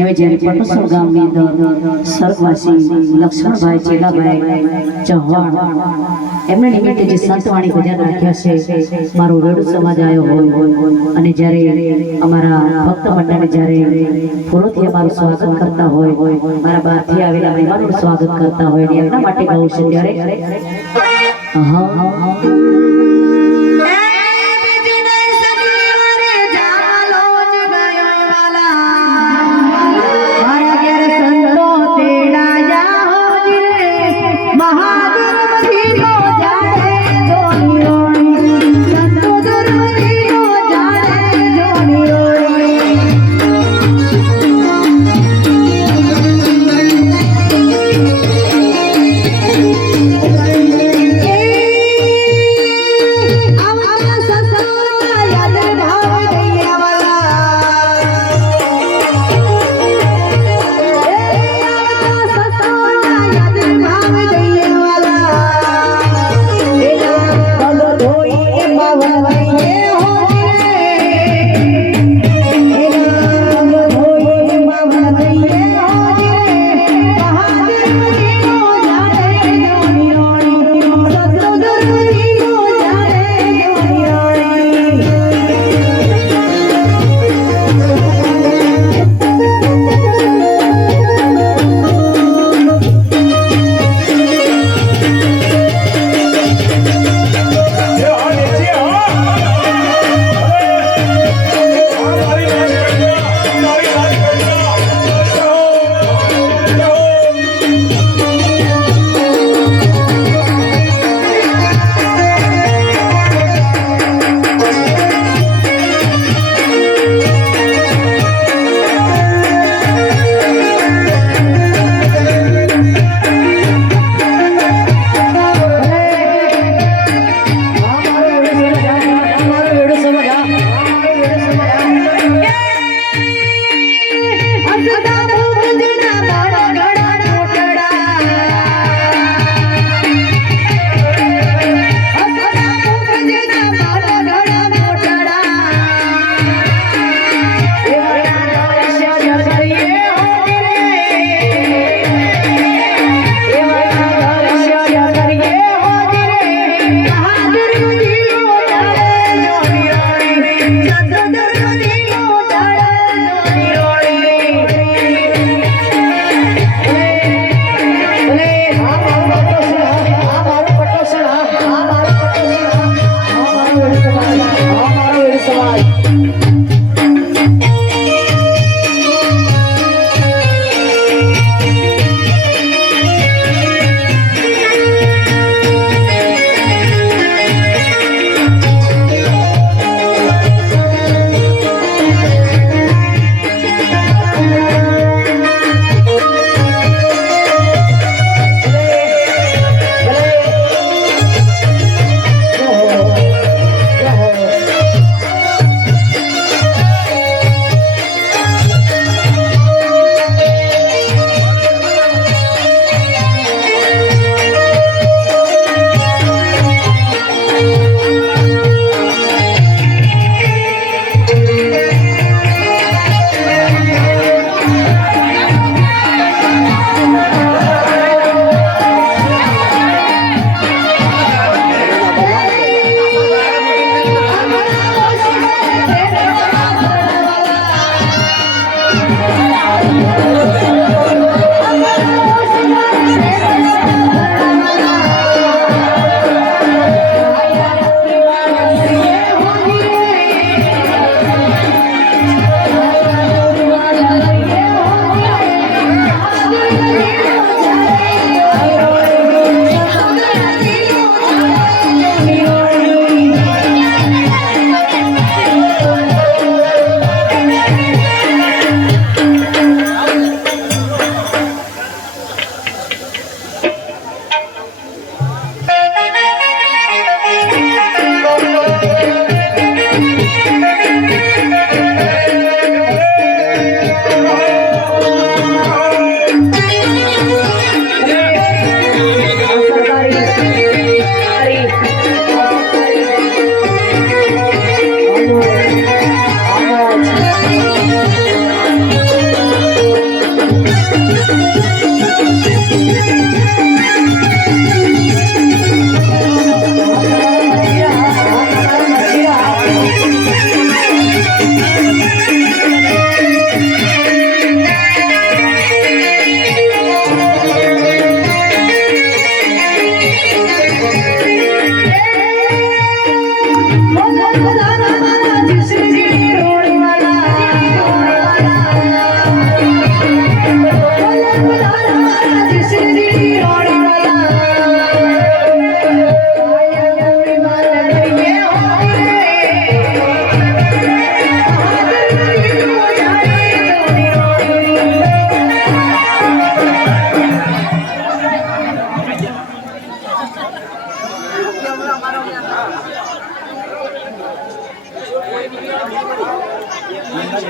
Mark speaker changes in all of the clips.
Speaker 1: એવે જ્યારે પટોસર ગામની અંદર સ્વર્ગવાસી લક્ષ્મણભાઈ ચેલાભાઈ ચૌહાણ. એમણે નિમિત્તે જે સંતવાણી ભજન રાખ્યા છે, મારો રેડુ સમાજ આવ્યો હોય. અને જ્યારે અમારા ભક્ત મંડળે જ્યારે ફૂલોથી અમારું સ્વાગત કરતા હોય, મારા બહારથી આવેલા મહેમાનોનું સ્વાગત કરતા હોય, એમના માટે ગાવું છે ત્યારે. હા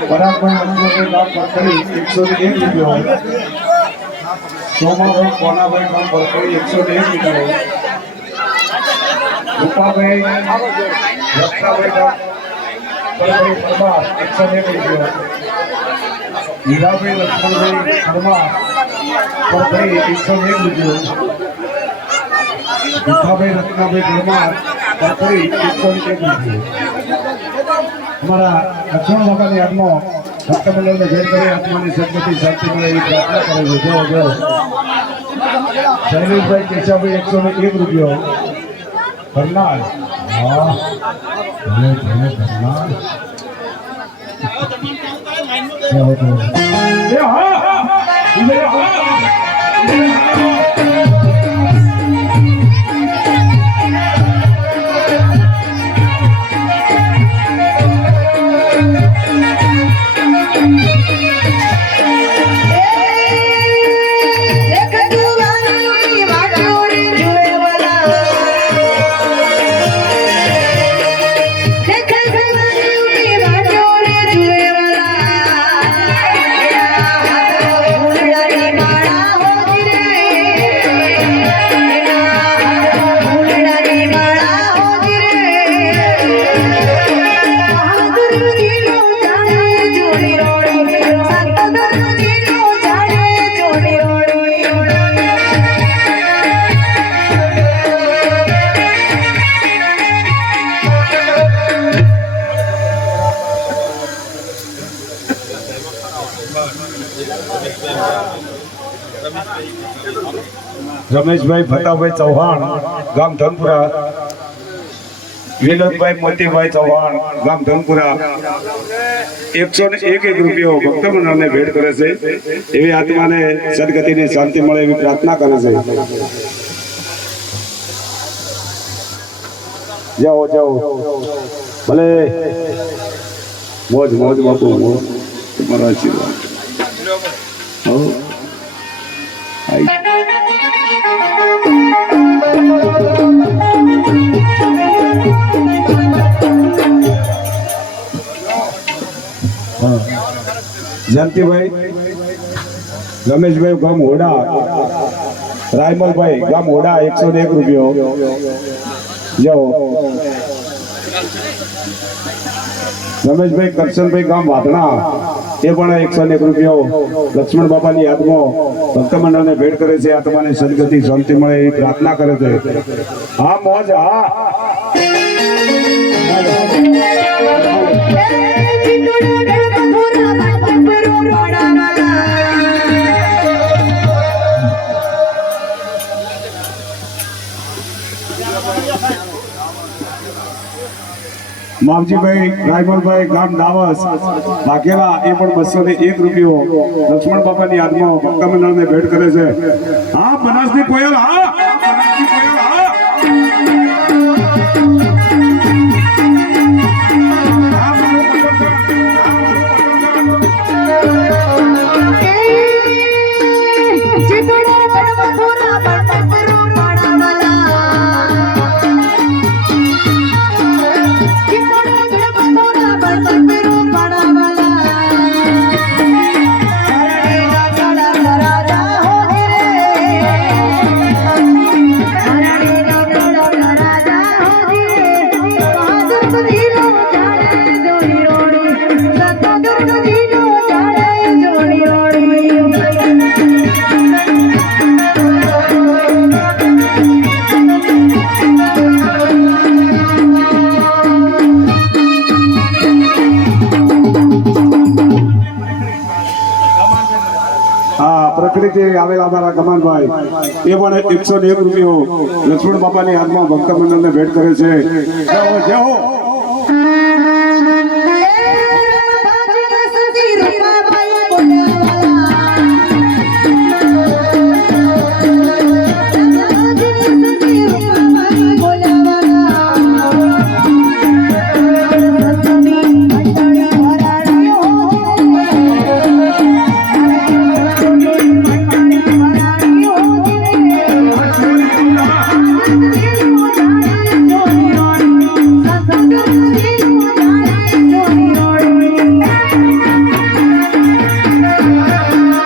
Speaker 2: પરાગભાઈ અનુભવે
Speaker 3: કામ પરખડી એકસો ને એક રૂપિયો સોમાભાઈ કોનાભાઈ કામ એકસો ને એક લક્ષ્મણભાઈ પરમાર એકસો એક રૂપિયો. ભીખાભાઈ રત્નાભાઈ પરમાર રૂપિયો અમારા લક્ષ્મણ બાબાની યાદમાં ભક્તમંડળને ભેટ કરી આત્માની સદગતિ શાંતિ મળે એવી પ્રાર્થના કરે છે. જો જો શૈલેષભાઈ કેશાભાઈ એકસો ને એક રૂપિયો. ભરનાર. હા. ભલે ભલે ભરનાર. હા હા. હા, રમેશભાઈ ફતાભાઈ ચૌહાણ, ગામ ધનપુરા. વિનોદભાઈ મોતીભાઈ ચૌહાણ, ગામ ધનપુરા. એકસો ને એક એક રૂપિયો ભક્તમંડળને ભેટ કરે છે. એવી આત્માને સદગતિની શાંતિ મળે એવી પ્રાર્થના કરે છે. જાઓ જાઓ. ભલે. મોજ મોજ, બાપુ, મોજ. તમારો આશીર્વાદ. આઈ. જયંતિભાઈ, રમેશભાઈ ગામ હોડા રાયમલભાઈ ગામ હોડા એકસો એક રૂપિયો. જાઓ રમેશભાઈ, કરશનભાઈ ગામ વાધણા એ પણ એકસો એક રૂપિયો. લક્ષ્મણ બાપાની યાદમાં ભક્તમંડળને ભેટ કરે છે. આત્માને સદગતિ, શાંતિ મળે એવી પ્રાર્થના કરે છે. હા, મોજ, હા. માવજીભાઈ, રાયમલભાઈ, ગામ દાવસ વાઘેલા, એ પણ બસો ને એક રૂપિયો લક્ષ્મણ બાપાની યાદમાં ભક્તમંડળને ભેટ કરે છે. હા, બનાસની કોયલ હા! અમારા કમાનભાઈ. એ પણ એકસો એક રૂપિયો લક્ષ્મણ બાપાની હાથમાં ભક્ત મંડળને ભેટ કરે છે. જય હો.